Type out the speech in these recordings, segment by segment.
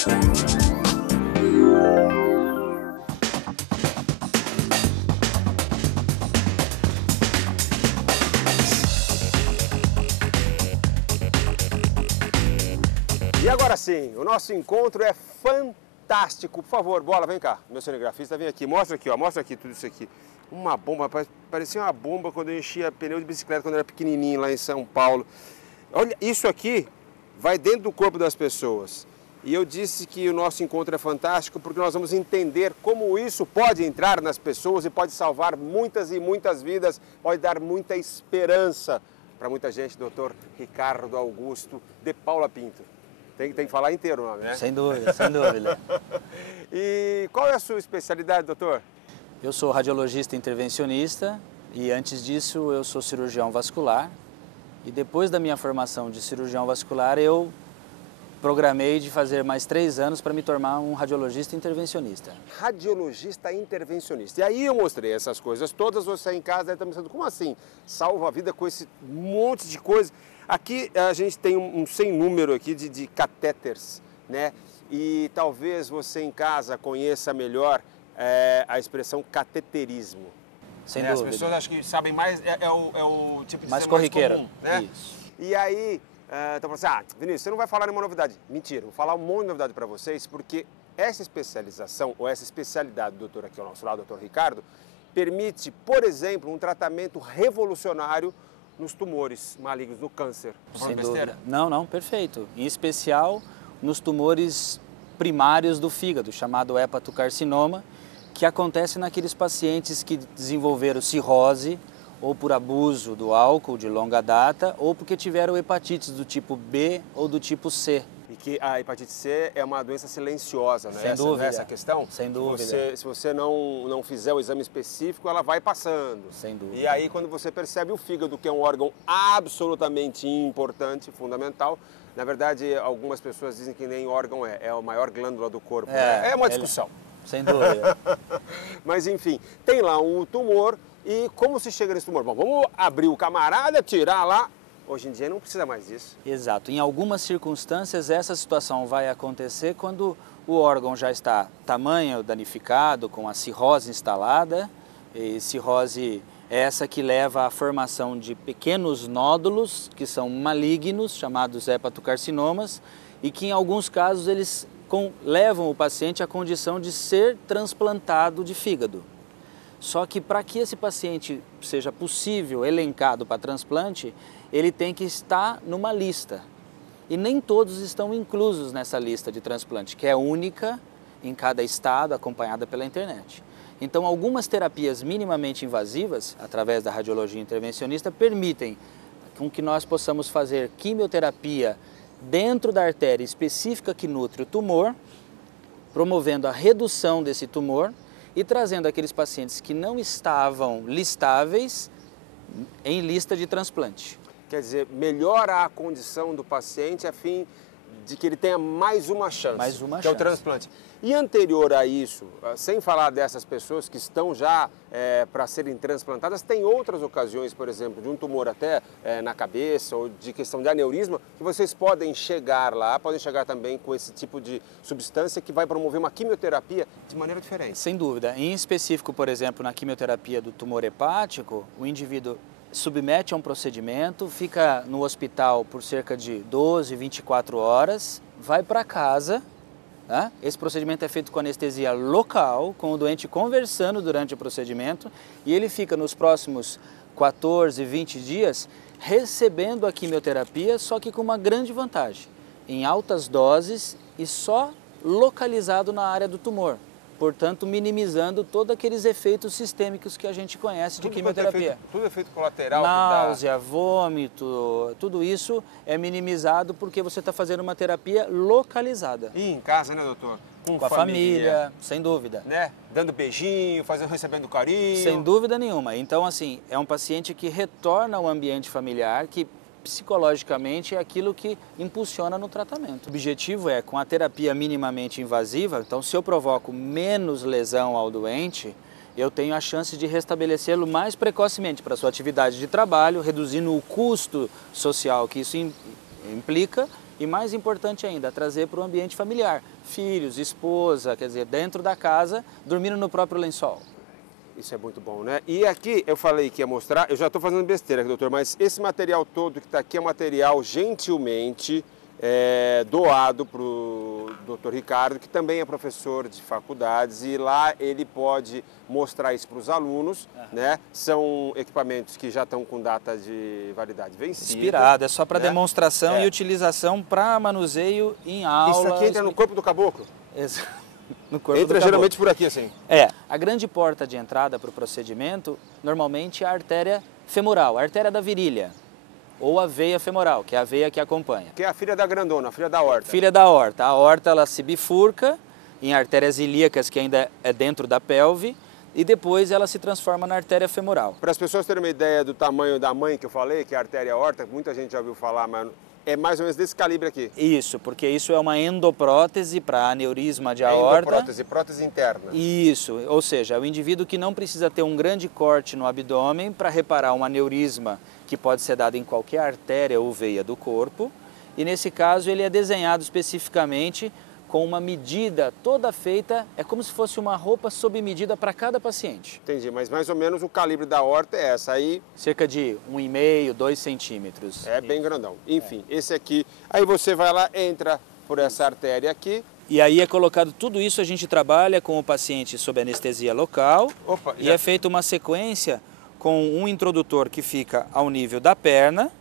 E agora sim, o nosso encontro é fantástico. Por favor, Bola, vem cá. Meu cinegrafista, vem aqui. Mostra aqui, ó. Mostra aqui tudo isso aqui. Uma bomba, parecia uma bomba quando eu enchia pneu de bicicleta, quando eu era pequenininho lá em São Paulo. Olha, isso aqui vai dentro do corpo das pessoas. E eu disse que o nosso encontro é fantástico porque nós vamos entender como isso pode entrar nas pessoas e pode salvar muitas e muitas vidas, pode dar muita esperança para muita gente. Dr. Ricardo Augusto de Paula Pinto. Tem que falar inteiro o nome, né? Sem dúvida, sem dúvida. E qual é a sua especialidade, doutor? Eu sou radiologista intervencionista e antes disso eu sou cirurgião vascular. E depois da minha formação de cirurgião vascular eu programei de fazer mais 3 anos para me tornar um radiologista intervencionista. Radiologista intervencionista. E aí eu mostrei essas coisas todas, você em casa deve estar pensando, como assim? Salva a vida com esse monte de coisa. Aqui a gente tem um sem número aqui de catéteres, né? E talvez você em casa conheça melhor a expressão cateterismo. Sem dúvida. As pessoas acho que sabem mais, é o tipo de mais ser corriqueiro, mais comum, né? Isso. E aí, estão falando assim, Vinícius, você não vai falar nenhuma novidade. Mentira, vou falar um monte de novidade para vocês, porque essa especialização, ou essa especialidade do doutor aqui ao nosso lado, doutor Ricardo, permite, por exemplo, um tratamento revolucionário nos tumores malignos, no câncer. Sem dúvida. Não, perfeito. Em especial nos tumores primários do fígado, chamado hepatocarcinoma, que acontece naqueles pacientes que desenvolveram cirrose ou por abuso do álcool de longa data ou porque tiveram hepatites do tipo B ou do tipo C. E que a hepatite C é uma doença silenciosa, né? Sem dúvida. Não é essa questão? Sem dúvida. Se você não fizer o exame específico, ela vai passando. Sem dúvida. E aí, quando você percebe o fígado, que é um órgão absolutamente importante, fundamental, na verdade, algumas pessoas dizem que nem órgão é a maior glândula do corpo. É uma discussão. Sem dúvida. Mas, enfim, tem lá um tumor e como se chega nesse tumor? Bom, vamos abrir o camarada, tirar lá. Hoje em dia não precisa mais disso. Exato. Em algumas circunstâncias, essa situação vai acontecer quando o órgão já está tamanho danificado, com a cirrose instalada. E cirrose é essa que leva à formação de pequenos nódulos, que são malignos, chamados hepatocarcinomas, e que em alguns casos eles levam o paciente à condição de ser transplantado de fígado. Só que para que esse paciente seja possível, elencado para transplante, ele tem que estar numa lista. E nem todos estão inclusos nessa lista de transplante, que é única em cada estado, acompanhada pela internet. Então, algumas terapias minimamente invasivas, através da radiologia intervencionista, permitem com que nós possamos fazer quimioterapia dentro da artéria específica que nutre o tumor, promovendo a redução desse tumor e trazendo aqueles pacientes que não estavam listáveis em lista de transplante. Quer dizer, melhora a condição do paciente a fim de que ele tenha mais uma chance, que é o transplante. E anterior a isso, sem falar dessas pessoas que estão já para serem transplantadas, tem outras ocasiões, por exemplo, de um tumor até na cabeça ou de questão de aneurisma, que vocês podem chegar lá, podem chegar também com esse tipo de substância que vai promover uma quimioterapia de maneira diferente. Sem dúvida. Em específico, por exemplo, na quimioterapia do tumor hepático, o indivíduo submete a um procedimento, fica no hospital por cerca de 12, 24 horas, vai para casa. Esse procedimento é feito com anestesia local, com o doente conversando durante o procedimento e ele fica nos próximos 14, 20 dias recebendo a quimioterapia, só que com uma grande vantagem, em altas doses e só localizado na área do tumor. Portanto, minimizando todos aqueles efeitos sistêmicos que a gente conhece de quimioterapia. Tudo efeito colateral. Náusea, vômito, tudo isso é minimizado porque você está fazendo uma terapia localizada. E em casa, né, doutor? Com a família, sem dúvida. Né? Dando beijinho, recebendo carinho. Sem dúvida nenhuma. Então, assim, é um paciente que retorna ao ambiente familiar, que psicologicamente é aquilo que impulsiona no tratamento. O objetivo é, com a terapia minimamente invasiva, então se eu provoco menos lesão ao doente, eu tenho a chance de restabelecê-lo mais precocemente para sua atividade de trabalho, reduzindo o custo social que isso implica e mais importante ainda, trazer para o ambiente familiar, filhos, esposa, quer dizer, dentro da casa, dormindo no próprio lençol. Isso é muito bom, né? E aqui eu falei que ia mostrar, eu já estou fazendo besteira, doutor, mas esse material todo que está aqui é material gentilmente doado para o doutor Ricardo, que também é professor de faculdades, e lá ele pode mostrar isso para os alunos, né? São equipamentos que já estão com data de validade vencida. Inspirado, é só para né? demonstração e utilização para manuseio em aulas. Isso aqui entra no corpo do caboclo? No corpo entra do geralmente por aqui, assim? A grande porta de entrada para o procedimento, normalmente é a artéria femoral, a artéria da virilha, ou a veia femoral, que é a veia que acompanha. Que é a filha da grandona, a filha da aorta. Filha da aorta. A aorta ela se bifurca em artérias ilíacas, que ainda é dentro da pelve, e depois ela se transforma na artéria femoral. Para as pessoas terem uma ideia do tamanho da mãe que eu falei, que é a artéria aorta, muita gente já ouviu falar, mas é mais ou menos desse calibre aqui. Isso, porque isso é uma endoprótese para aneurisma de aorta. Endoprótese, prótese interna. Isso, ou seja, é o indivíduo que não precisa ter um grande corte no abdômen para reparar um aneurisma que pode ser dado em qualquer artéria ou veia do corpo. E nesse caso ele é desenhado especificamente com uma medida toda feita, é como se fosse uma roupa sob medida para cada paciente. Entendi, mas mais ou menos o calibre da aorta é essa aí. Cerca de 1,5, 2 centímetros. É bem grandão. Enfim, esse aqui, aí você vai lá, entra por essa artéria aqui. E aí é colocado tudo isso, a gente trabalha com o paciente sob anestesia local. Opa, e é feita uma sequência com um introdutor que fica ao nível da perna.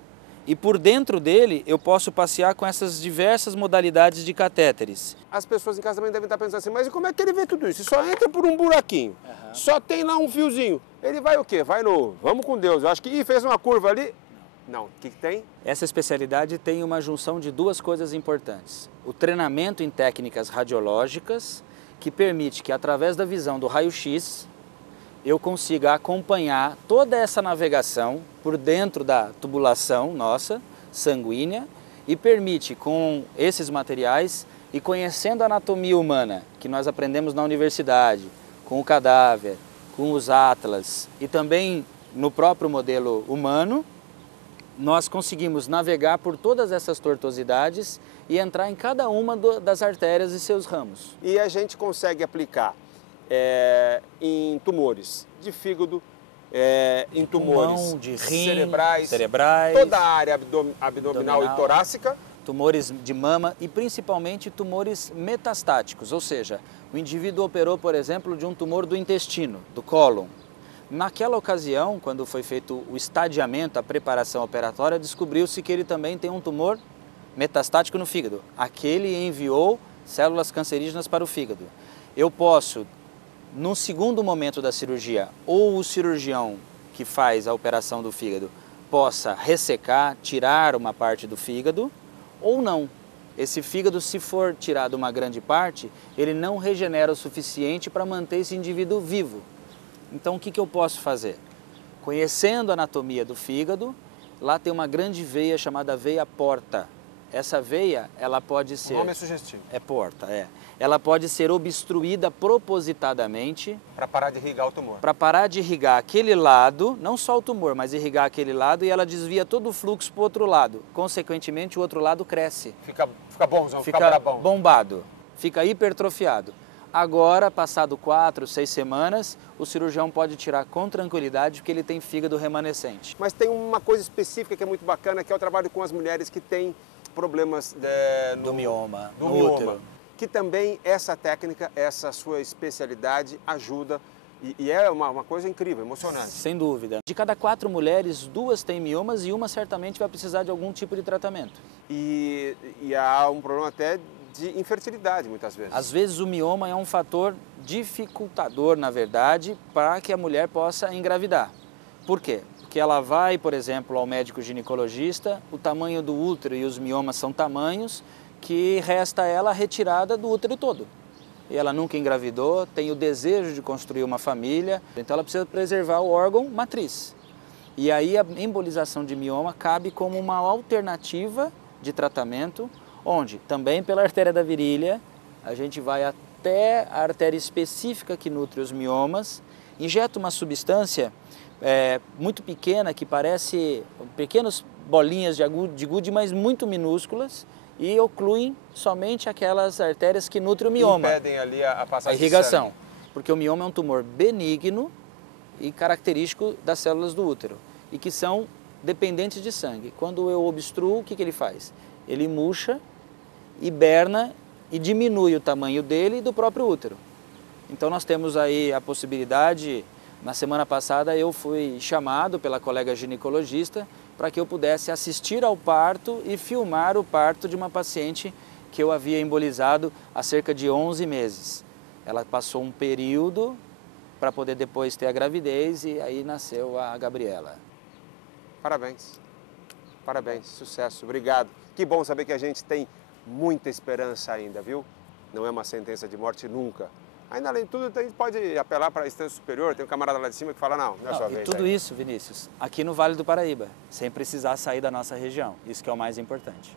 E por dentro dele eu posso passear com essas diversas modalidades de catéteres. As pessoas em casa também devem estar pensando assim, mas como é que ele vê tudo isso? Só entra por um buraquinho, só tem lá um fiozinho. Ele vai o quê? Vai no, vamos com Deus, eu acho que fez uma curva ali. Não, o que tem? Essa especialidade tem uma junção de duas coisas importantes. O treinamento em técnicas radiológicas, que permite que através da visão do raio-x, eu consiga acompanhar toda essa navegação por dentro da tubulação nossa, sanguínea, e permite, com esses materiais e conhecendo a anatomia humana, que nós aprendemos na universidade, com o cadáver, com os atlas e também no próprio modelo humano, nós conseguimos navegar por todas essas tortuosidades e entrar em cada uma das artérias e seus ramos. E a gente consegue aplicar em tumores de fígado, em tumores pulmão, de rim, cerebrais, toda a área abdominal e torácica. Tumores de mama e principalmente tumores metastáticos, ou seja, o indivíduo operou, por exemplo, de um tumor do intestino, do cólon. Naquela ocasião, quando foi feito o estadiamento, a preparação operatória, descobriu-se que ele também tem um tumor metastático no fígado. Aquele enviou células cancerígenas para o fígado. Eu posso, no segundo momento da cirurgia, ou o cirurgião que faz a operação do fígado possa ressecar, tirar uma parte do fígado, ou não. Esse fígado, se for tirado uma grande parte, ele não regenera o suficiente para manter esse indivíduo vivo. Então, o que eu posso fazer? Conhecendo a anatomia do fígado, lá tem uma grande veia chamada veia porta. Essa veia, ela pode ser... O nome é sugestivo. É porta, é. Ela pode ser obstruída propositadamente. Para parar de irrigar o tumor. Para parar de irrigar aquele lado, não só o tumor, mas irrigar aquele lado, e ela desvia todo o fluxo para o outro lado. Consequentemente, o outro lado cresce. Fica bonzão, fica brabão. Bombado, fica hipertrofiado. Agora, passado 4, 6 semanas, o cirurgião pode tirar com tranquilidade porque ele tem fígado remanescente. Mas tem uma coisa específica que é muito bacana, que é o trabalho com as mulheres que têm problemas do mioma, no mioma. Útero. Que também essa técnica, essa sua especialidade ajuda e é uma coisa incrível, emocionante. Sem dúvida. De cada 4 mulheres, 2 têm miomas e uma certamente vai precisar de algum tipo de tratamento. E há um problema até de infertilidade, muitas vezes. Às vezes o mioma é um fator dificultador, na verdade, para que a mulher possa engravidar. Por quê? Porque ela vai, por exemplo, ao médico ginecologista, o tamanho do útero e os miomas são tamanhos que resta a ela a retirada do útero todo. E ela nunca engravidou, tem o desejo de construir uma família, então ela precisa preservar o órgão matriz. E aí a embolização de mioma cabe como uma alternativa de tratamento, onde também pela artéria da virilha, a gente vai até a artéria específica que nutre os miomas, injeta uma substância muito pequena, que parece pequenas bolinhas de gude, mas muito minúsculas, e ocluem somente aquelas artérias que nutrem o mioma. Impedem ali a A passagem de irrigação, sangue. porque o mioma é um tumor benigno e característico das células do útero e que são dependentes de sangue. Quando eu obstruo, o que ele faz? Ele murcha, hiberna e diminui o tamanho dele e do próprio útero. Então nós temos aí a possibilidade, na semana passada eu fui chamado pela colega ginecologista para que eu pudesse assistir ao parto e filmar o parto de uma paciente que eu havia embolizado há cerca de 11 meses. Ela passou um período para poder depois ter a gravidez e aí nasceu a Gabriela. Parabéns. Parabéns, sucesso, obrigado. Que bom saber que a gente tem muita esperança ainda, viu? Não é uma sentença de morte nunca. Ainda além de tudo, a gente pode apelar para a instância superior, tem um camarada lá de cima que fala, não é sua vez. E tudo aí. isso, Vinícius, aqui no Vale do Paraíba, sem precisar sair da nossa região. Isso que é o mais importante.